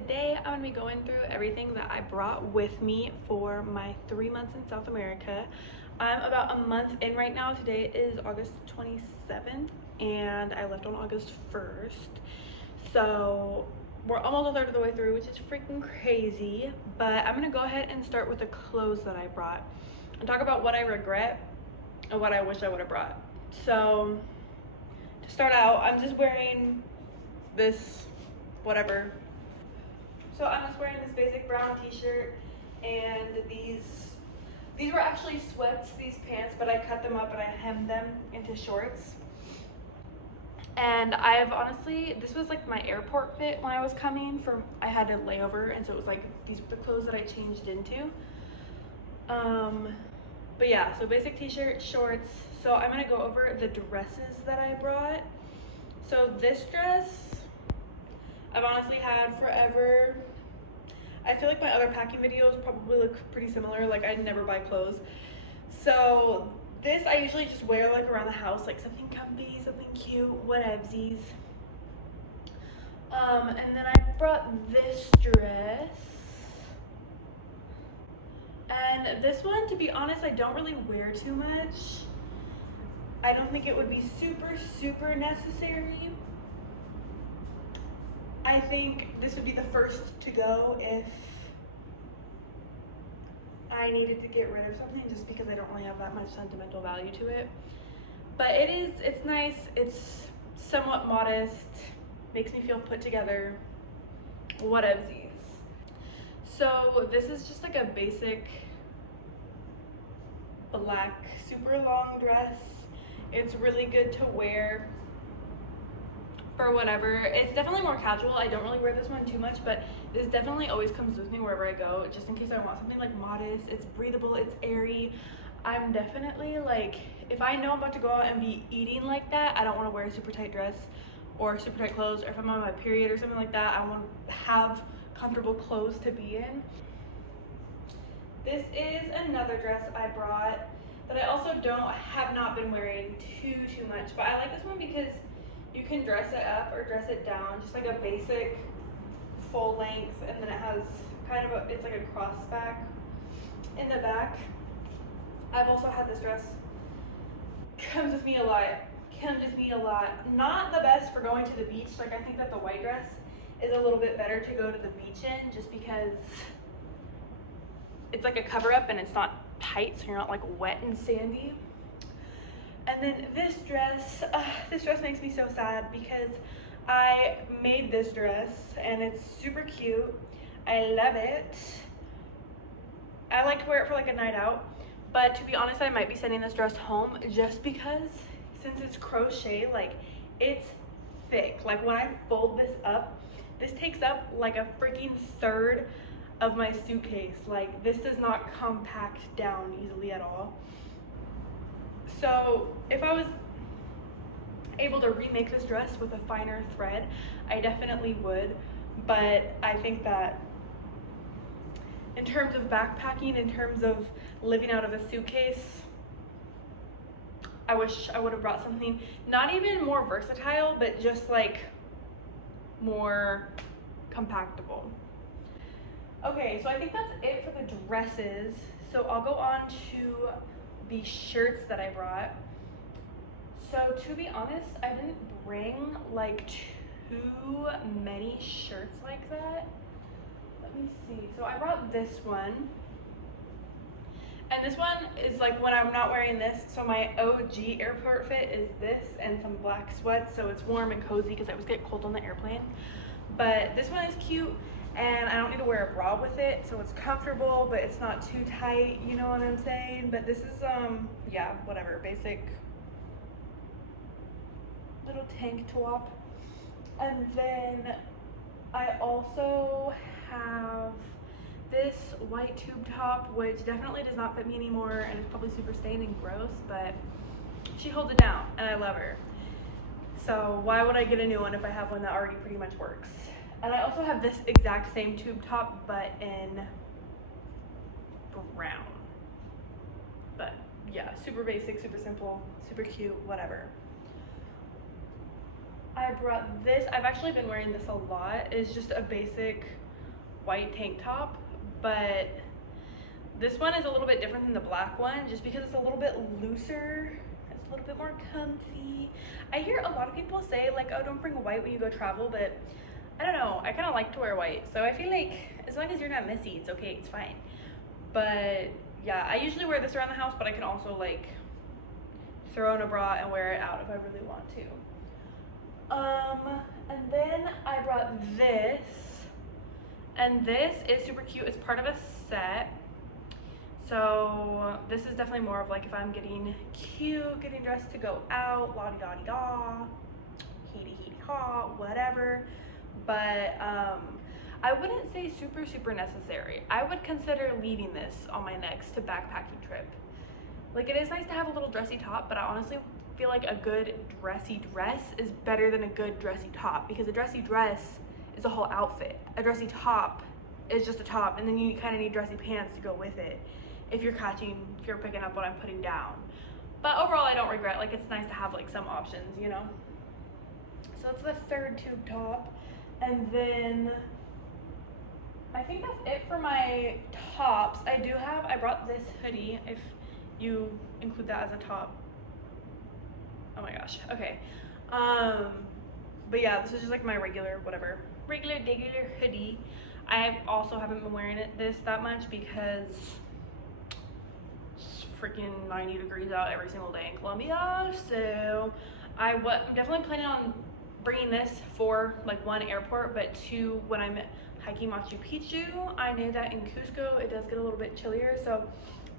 today I'm going to be going through everything that I brought with me for my 3 months in South America. I'm about a month in right now. Today is August 27th and I left on August 1st. So we're almost a third of the way through, which is freaking crazy. But I'm going to go ahead and start with the clothes that I brought and talk about what I regret and what I wish I would have brought. So to start out, I'm just wearing this whatever. So I'm just wearing this basic brown t-shirt and these were actually sweats, these pants, but I cut them up and I hemmed them into shorts. And I've honestly, this was like my airport fit when I was coming from, I had a layover, and so it was like these were the clothes that I changed into. But yeah, so basic t-shirt, shorts. So I'm gonna go over the dresses that I brought. So this dress I've honestly had forever. I feel like my other packing videos probably look pretty similar. Like, I never buy clothes. So this I usually just wear like around the house, like something comfy, something cute, whatevsies. And then I brought this dress. And this one, to be honest, I don't really wear too much. I don't think it would be super necessary. I think this would be the first to go if I needed to get rid of something, just because I don't really have that much sentimental value to it. But it's nice, it's somewhat modest, makes me feel put together, whatevsies. So this is just like a basic black, super long dress. It's really good to wear for whatever. It's definitely more casual. I don't really wear this one too much, but this definitely always comes with me wherever I go, just in case I want something like modest. It's breathable, it's airy. I'm definitely like, if I know I'm about to go out and be eating like that, I don't want to wear a super tight dress or super tight clothes, or if I'm on my period or something like that, I want to have comfortable clothes to be in. This is another dress I brought that I also have not been wearing too much, but I like this one because you can dress it up or dress it down, just like a basic full length, and then it has kind of it's like a cross back in the back. I've also had this dress, comes with me a lot. Not the best for going to the beach. Like, I think that the white dress is a little bit better to go to the beach in, just because it's like a cover up and it's not tight, so you're not like wet and sandy. And then this dress makes me so sad because I made this dress and it's super cute. I love it. I like to wear it for like a night out, but to be honest, I might be sending this dress home just because since it's crochet, like, it's thick. Like, when I fold this up, this takes up like a freaking third of my suitcase. Like, this does not compact down easily at all. So if I was able to remake this dress with a finer thread, I definitely would. But I think that in terms of backpacking, in terms of living out of a suitcase, I wish I would have brought something not even more versatile, but just like more compactable. Okay, so I think that's it for the dresses. So I'll go on to the shirts that I brought. So to be honest, I didn't bring like too many shirts like that. Let me see. So I brought this one. And this one is like when I'm not wearing this. So my OG airport fit is this and some black sweats. So it's warm and cozy because I always get cold on the airplane. But this one is cute and I don't need to wear a bra with it. So it's comfortable, but it's not too tight. You know what I'm saying? But this is, yeah, whatever, basic little tank top. And then I also have this white tube top, which definitely does not fit me anymore and it's probably super stained and gross, but she holds it down and I love her. So why would I get a new one if I have one that already pretty much works? And I also have this exact same tube top, but in brown. But yeah, super basic, super simple, super cute, whatever. I brought this. I've actually been wearing this a lot. It's just a basic white tank top, but this one is a little bit different than the black one just because it's a little bit looser. It's a little bit more comfy. I hear a lot of people say like, oh, don't bring white when you go travel, but I don't know. I kind of like to wear white. So I feel like as long as you're not messy, it's okay. It's fine. But yeah, I usually wear this around the house, but I can also like throw in a bra and wear it out if I really want to. And then I brought this, and this is super cute. It's part of a set. So this is definitely more of like if I'm getting cute, getting dressed to go out, la-di-da-di-da, hee-dee-hee-dee-haw, whatever. But I wouldn't say super necessary. I would consider leaving this on my next backpacking trip. Like, it is nice to have a little dressy top, but I honestly feel like a good dressy dress is better than a good dressy top, because a dressy dress is a whole outfit. A dressy top is just a top, and then you kind of need dressy pants to go with it if you're picking up what I'm putting down. But overall, I don't regret. Like, it's nice to have like some options, you know? So it's the third tube top. And then I think that's it for my tops. I brought this hoodie, if you include that as a top. Oh my gosh, okay. But yeah, this is just like my regular degular hoodie. I also haven't been wearing this that much because it's freaking 90 degrees out every single day in Colombia. So I'm definitely planning on bringing this for like one airport, but two when I'm hiking Machu Picchu. I know that in Cusco it does get a little bit chillier, so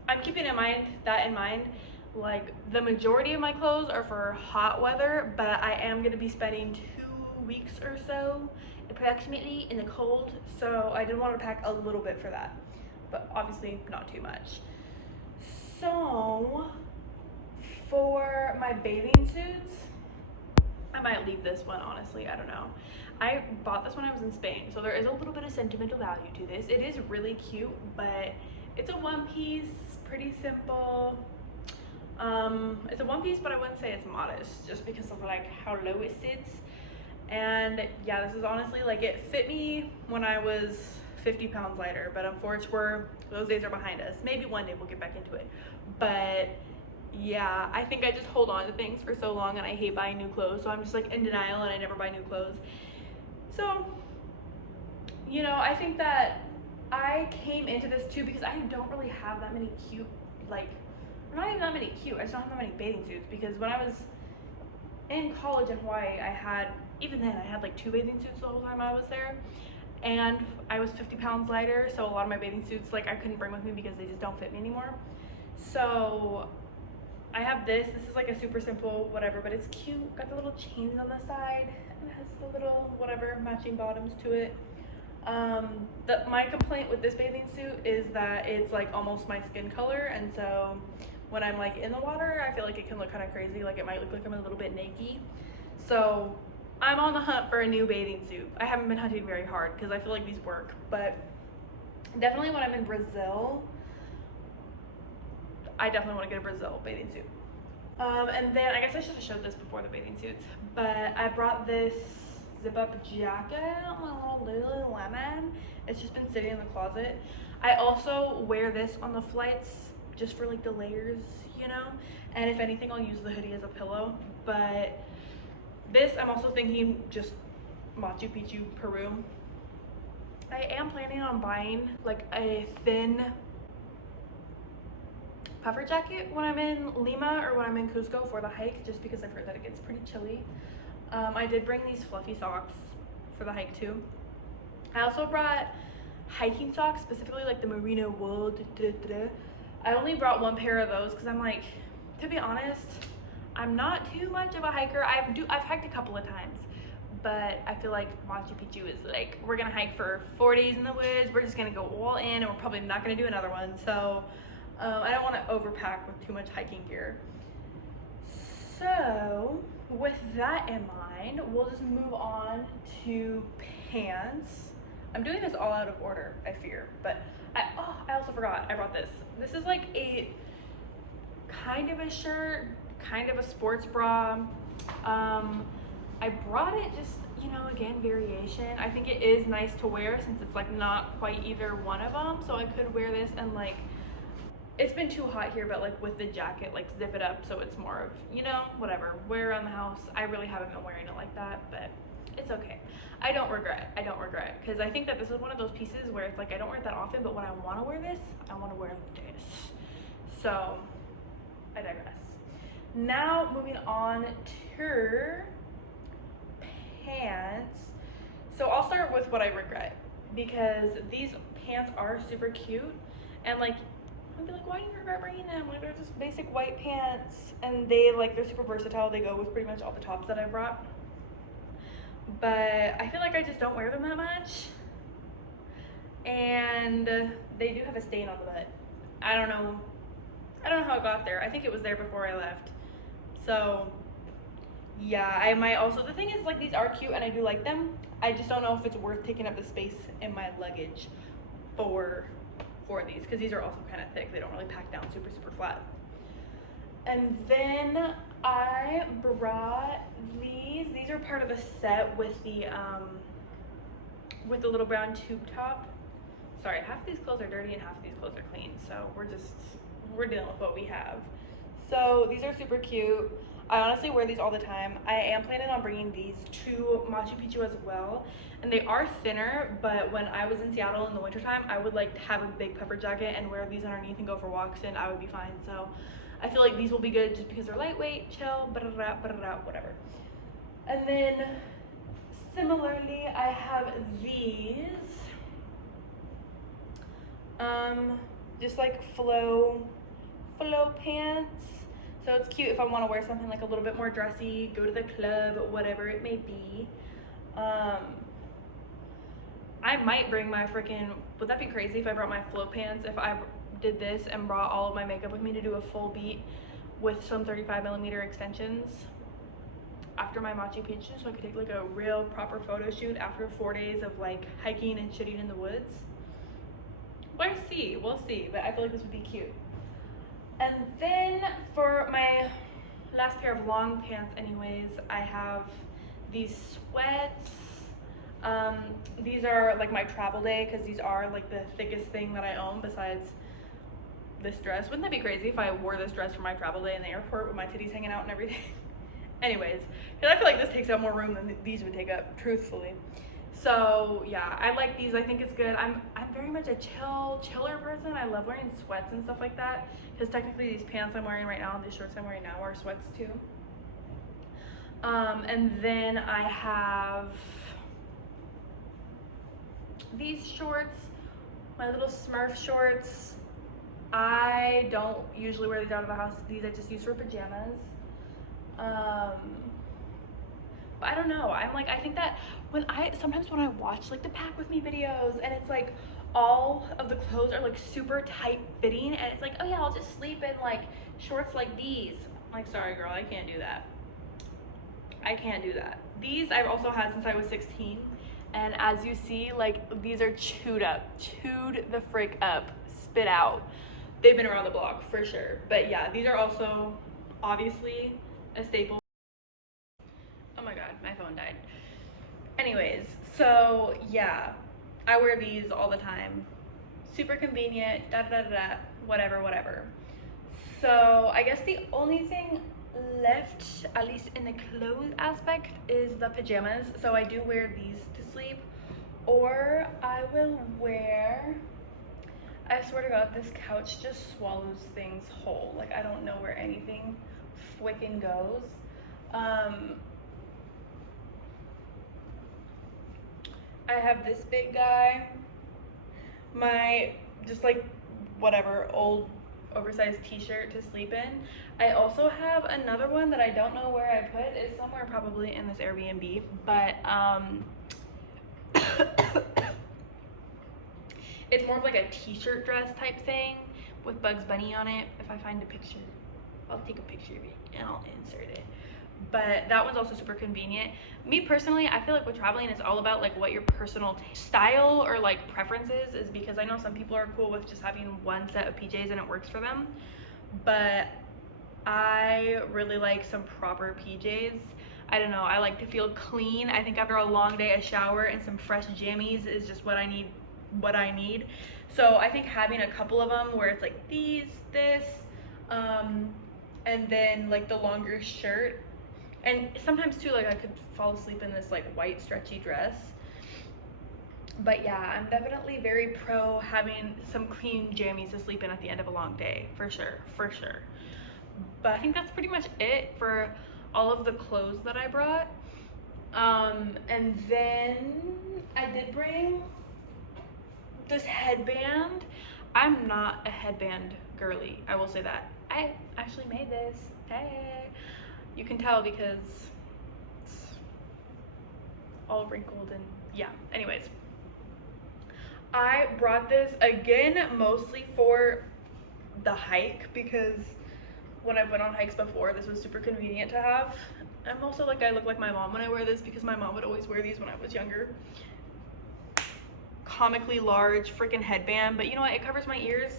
I'm keeping that in mind. Like, the majority of my clothes are for hot weather, but I am gonna be spending 2 weeks or so approximately in the cold, so I did want to pack a little bit for that, but obviously not too much. So for my bathing suits, I might leave this one, honestly. I don't know. I bought this when I was in Spain, so there is a little bit of sentimental value to this. It is really cute, but it's a one piece, pretty simple. It's a one piece, but I wouldn't say it's modest just because of like how low it sits. And yeah, this is honestly like, it fit me when I was 50 pounds lighter, but unfortunately those days are behind us. Maybe one day we'll get back into it. But yeah, I think I just hold on to things for so long, and I hate buying new clothes, so I'm just like in denial and I never buy new clothes. So, you know, I think that I came into this too because I don't really have that many cute, like, not even that many cute, I just don't have that many bathing suits, because when I was in college in Hawaii, even then I had like 2 bathing suits the whole time I was there, and I was 50 pounds lighter, so a lot of my bathing suits, like, I couldn't bring with me because they just don't fit me anymore. So I have this is like a super simple whatever, but it's cute. Got the little chains on the side, and it has the little whatever matching bottoms to it. My complaint with this bathing suit is that it's like almost my skin color, and so when I'm like in the water, I feel like it can look kind of crazy, like it might look like I'm a little bit naked. So I'm on the hunt for a new bathing suit. I haven't been hunting very hard because I feel like these work, but definitely when I'm in Brazil, I definitely want to get a Brazil bathing suit. And then I guess I should have showed this before the bathing suits, but I brought this zip up jacket, my little Lululemon. It's just been sitting in the closet. I also wear this on the flights just for like the layers, you know, and if anything I'll use the hoodie as a pillow. But this, I'm also thinking just Machu Picchu, Peru. I am planning on buying like a thin puffer jacket when I'm in Lima or when I'm in Cusco for the hike, just because I've heard that it gets pretty chilly. I did bring these fluffy socks for the hike too. I also brought hiking socks, specifically like the merino wool. I only brought 1 pair of those because I'm like, to be honest, I'm not too much of a hiker. I've hiked a couple of times, but I feel like Machu Picchu is like, we're gonna hike for 4 days in the woods. We're just gonna go all in, and we're probably not gonna do another one. So I don't want to overpack with too much hiking gear. So with that in mind, we'll just move on to pants. I'm doing this all out of order, I fear, but I also forgot I brought this. This is like a kind of a shirt, kind of a sports bra. I brought it just, you know, again, variation. I think it is nice to wear since it's like not quite either one of them. So I could wear this and like, it's been too hot here, but like with the jacket, like zip it up so it's more of, you know, whatever, wear around the house. I really haven't been wearing it like that, but it's okay. I don't regret because I think that this is one of those pieces where it's like I don't wear it that often, but when I want to wear this, I want to wear this. So I digress. Now moving on to pants. So I'll start with what I regret, because these pants are super cute, and like I'll be like, why do you regret bringing them? Like, they're just basic white pants, and they're super versatile. They go with pretty much all the tops that I brought, but I feel like I just don't wear them that much, and they do have a stain on the butt. I don't know how it got there. I think it was there before I left. So yeah, I might also, the thing is, like, these are cute and I do like them. I just don't know if it's worth taking up the space in my luggage for these, because these are also kind of thick. They don't really pack down super flat. And then I brought these. These are part of a set with the little brown tube top. Sorry, half of these clothes are dirty and half of these clothes are clean, so we're dealing with what we have. So these are super cute. I honestly wear these all the time. I am planning on bringing these to Machu Picchu as well, and they are thinner, but when I was in Seattle in the wintertime, I would like have a big puffer jacket and wear these underneath and go for walks, and I would be fine. So I feel like these will be good just because they're lightweight, chill, whatever. And then similarly, I have these just like flow pants. So it's cute if I want to wear something like a little bit more dressy, go to the club, whatever it may be. I might bring my would that be crazy if I brought my flow pants, if I did this and brought all of my makeup with me to do a full beat with some 35mm extensions after my Machu Picchu, so I could take like a real proper photo shoot after 4 days of like hiking and shitting in the woods. We'll see, but I feel like this would be cute. And then for my last pair of long pants anyways, I have these sweats. These are like my travel day, because these are like the thickest thing that I own besides this dress. Wouldn't that be crazy if I wore this dress for my travel day in the airport with my titties hanging out and everything? Anyways, because I feel like this takes up more room than these would take up, truthfully. So yeah, I like these. I think it's good. I'm very much a chiller person. I love wearing sweats and stuff like that, because technically these pants I'm wearing right now and these shorts I'm wearing now are sweats too. And then I have these shorts, my little Smurf shorts. I don't usually wear these out of the house. These I just use for pajamas. But I don't know, I think that sometimes when I watch like the pack with me videos and it's like all of the clothes are like super tight fitting and it's like, oh yeah, I'll just sleep in like shorts like these. I'm like, sorry girl, I can't do that. These I've also had since I was 16, and as you see, like, these are chewed the frick up, spit out. They've been around the block for sure. But yeah, these are also obviously a staple. Oh my god, my phone died. Anyways, so yeah, I wear these all the time. Super convenient, whatever. So I guess the only thing left, at least in the clothes aspect, is the pajamas. So I do wear these to sleep, or I will wear, I swear to god, this couch just swallows things whole. Like, I don't know where anything freaking goes. I have this big guy, my just like whatever old oversized t-shirt to sleep in. I also have another one that I don't know where I put. It's somewhere probably in this Airbnb, but it's more of like a t-shirt dress type thing with Bugs Bunny on it. If I find a picture, I'll take a picture of it and I'll insert it. But that one's also super convenient. Me personally, I feel like with traveling, it's all about like what your personal style or like preferences is, because I know some people are cool with just having one set of PJs and it works for them, but I really like some proper PJs. I don't know, I like to feel clean. I think after a long day, a shower and some fresh jammies is just what I need. So I think having a couple of them where it's like this, and then like the longer shirt, and sometimes too, like I could fall asleep in this like white stretchy dress. But yeah, I'm definitely very pro having some clean jammies to sleep in at the end of a long day, for sure. But I think that's pretty much it for all of the clothes that I brought. And then I did bring this headband. I'm not a headband girly, I will say that. I actually made this. Hey, you can tell because it's all wrinkled and yeah. Anyways, I brought this again mostly for the hike because when I've went on hikes before, this was super convenient to have. I'm also like, I look like my mom when I wear this because my mom would always wear these when I was younger. Comically large freaking headband, but you know what, it covers my ears,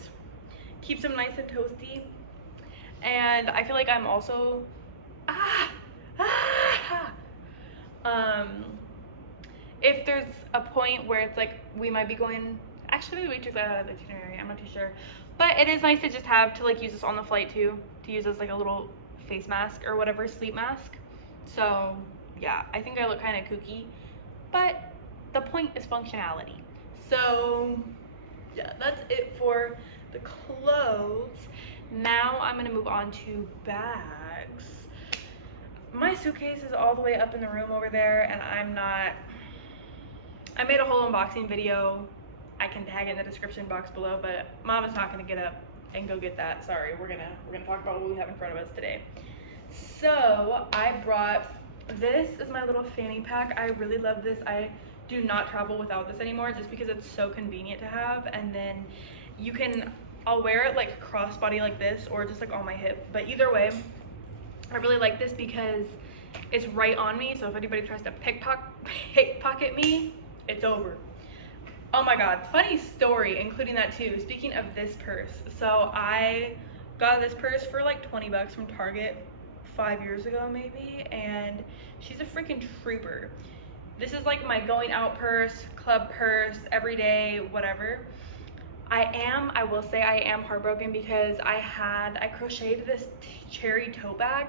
keeps them nice and toasty, and I feel like I'm also if there's a point where it's like we might be going, actually we took that out of the itinerary, I'm not too sure, but it is nice to just have to like use this on the flight too, to use as like a little face mask or whatever, sleep mask. So yeah, I think I look kind of kooky, but the point is functionality. So yeah, that's it for the clothes. Now I'm gonna move on to bags. My suitcase is all the way up in the room over there, and I made a whole unboxing video. I can tag it in the description box below, but Mom is not gonna get up and go get that. Sorry, we're gonna talk about what we have in front of us today. So I brought, this is my little fanny pack. I really love this. I do not travel without this anymore just because it's so convenient to have. And then you can, I'll wear it like crossbody like this or just like on my hip, but either way, I really like this because it's right on me, so if anybody tries to pickpocket me, it's over. Oh my god, funny story including that too, speaking of this purse. So I got this purse for like 20 bucks from Target 5 years ago maybe, and she's a freaking trooper. This is like my going out purse, club purse, everyday, whatever. I will say I am heartbroken because I crocheted this cherry tote bag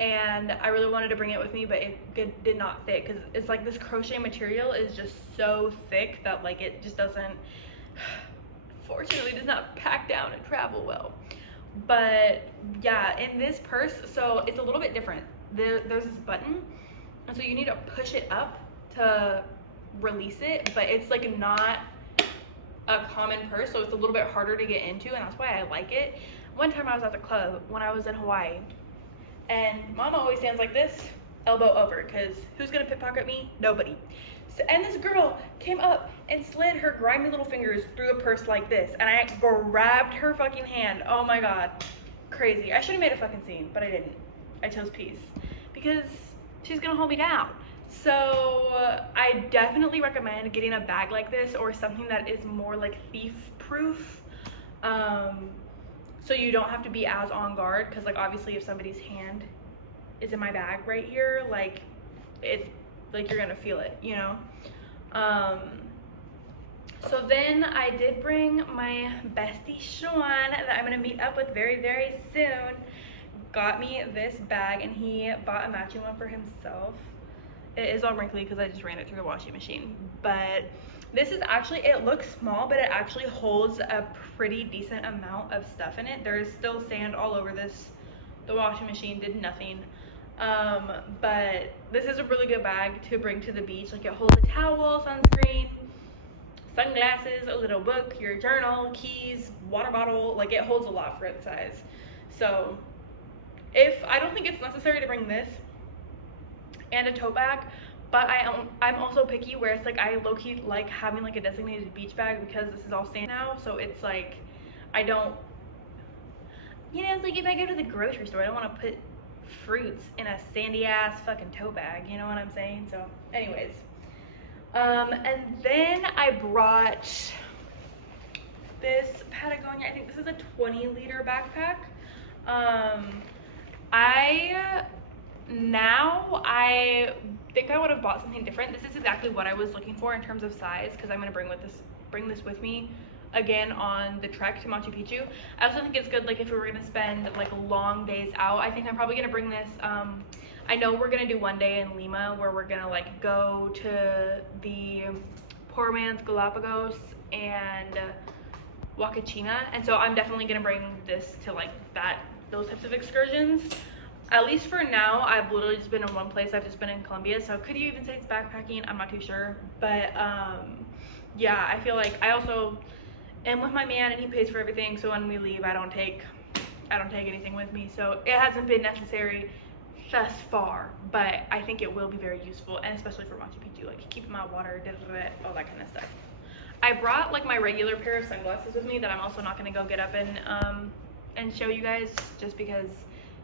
and I really wanted to bring it with me, but it did not fit because it's like this crochet material is just so thick that like it just doesn't, fortunately does not pack down and travel well. But yeah, in this purse, so it's a little bit different. There's this button, and so you need to push it up to release it, but it's like not a common purse, so it's a little bit harder to get into, and that's why I like it. One time I was at the club when I was in Hawaii, and Mama always stands like this, elbow over, because who's gonna pickpocket me? Nobody. So, and this girl came up and slid her grimy little fingers through a purse like this, and I grabbed her fucking hand. Oh my god, crazy. I should have made a fucking scene, but I didn't. I chose peace because she's gonna hold me down. So I definitely recommend getting a bag like this or something that is more like thief proof, so you don't have to be as on guard, because like obviously if somebody's hand is in my bag right here, like it's like you're gonna feel it, you know. So then I did bring my bestie Sean that I'm gonna meet up with very, very soon. Got me this bag, and he bought a matching one for himself. It is all wrinkly because I just ran it through the washing machine, but this is actually, it looks small, but it actually holds a pretty decent amount of stuff in it. There is still sand all over this. The washing machine did nothing. But this is a really good bag to bring to the beach. Like it holds a towel, sunscreen, sunglasses, a little book, your journal, keys, water bottle. Like it holds a lot for its size. So I don't think it's necessary to bring this and a tote bag, but I'm also picky where it's like I low-key like having like a designated beach bag because this is all sand now. So it's like I don't, you know, it's like if I go to the grocery store, I don't want to put fruits in a sandy ass fucking tote bag, you know what I'm saying? So anyways, and then I brought this Patagonia, I think this is a 20-liter backpack. I now I think I would have bought something different. This is exactly what I was looking for in terms of size, because I'm going to bring this with me again on the trek to Machu Picchu. I also think it's good, like, if we were going to spend like long days out. I think I'm probably going to bring this. I know we're going to do one day in Lima where we're going to like go to the poor man's Galapagos and Huacachina, and so I'm definitely going to bring this to like those types of excursions. At least for now, I've literally just been in one place. I've just been in Colombia, so could you even say it's backpacking? I'm not too sure, but yeah, I feel like I also am with my man and he pays for everything, so when we leave, I don't take anything with me, so it hasn't been necessary thus far, but I think it will be very useful, and especially for Machu Picchu, like keeping my water, all that kind of stuff. I brought like my regular pair of sunglasses with me that I'm also not going to go get up and show you guys, just because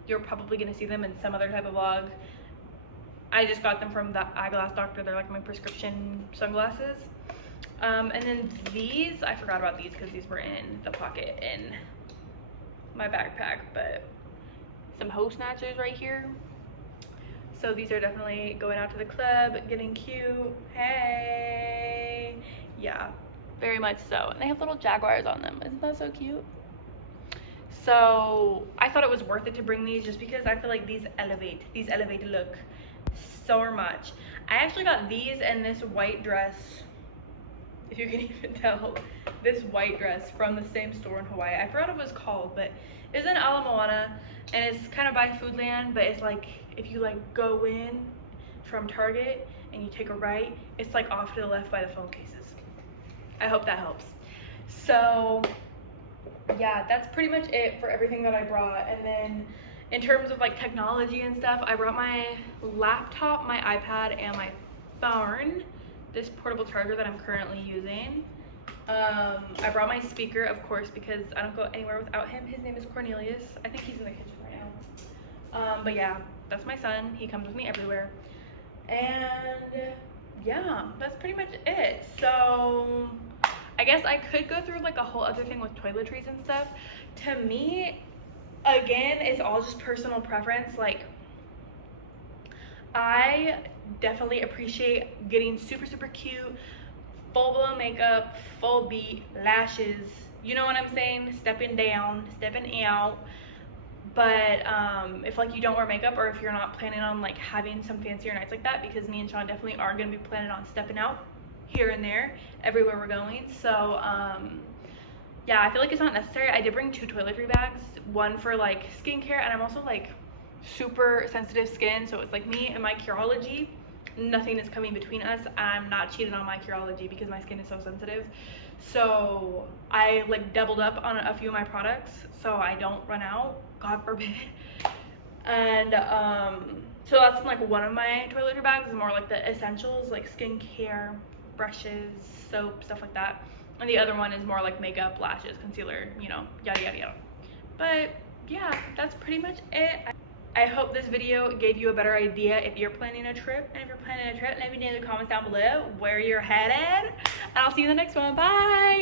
you're probably going to see them in some other type of vlog. I just got them from the eyeglass doctor. They're like my prescription sunglasses. And then these, I forgot about these because these were in the pocket in my backpack, but some hoe snatchers right here. So these are definitely going out to the club, getting cute. Hey, yeah, very much so. And they have little jaguars on them. Isn't that so cute? So I thought it was worth it to bring these, just because I feel like these elevate the look so much. I actually got these and this white dress, if you can even tell, this white dress from the same store in Hawaii. I forgot what it was called, but it's in Ala Moana, and it's kind of by Foodland, but it's like if you like go in from Target and you take a right, it's like off to the left by the phone cases. I hope that helps. So yeah, that's pretty much it for everything that I brought. And then in terms of like technology and stuff, I brought my laptop, my iPad, and my phone, this portable charger that I'm currently using. I brought my speaker, of course, because I don't go anywhere without him. His name is Cornelius. I think he's in the kitchen right now. But yeah, that's my son. He comes with me everywhere. And yeah, that's pretty much it. So I guess I could go through like a whole other thing with toiletries and stuff. To me, again, it's all just personal preference. Like, I definitely appreciate getting super cute, full blown makeup, full beat, lashes, you know what I'm saying, stepping down, stepping out. But if like you don't wear makeup, or if you're not planning on like having some fancier nights like that, because me and Sean definitely are going to be planning on stepping out here and there everywhere we're going. So yeah, I feel like it's not necessary. I did bring 2 toiletry bags, one for like skincare, and I'm also like super sensitive skin, so it's like me and my Curology, nothing is coming between us. I'm not cheating on my Curology because my skin is so sensitive, so I like doubled up on a few of my products so I don't run out, God forbid. And so that's like one of my toiletry bags is more like the essentials, like skincare, brushes, soap, stuff like that. And the other one is more like makeup, lashes, concealer, you know, yada yada yada. But yeah, that's pretty much it. I hope this video gave you a better idea if you're planning a trip. And if you're planning a trip, let me know in the comments down below where you're headed. And I'll see you in the next one. Bye!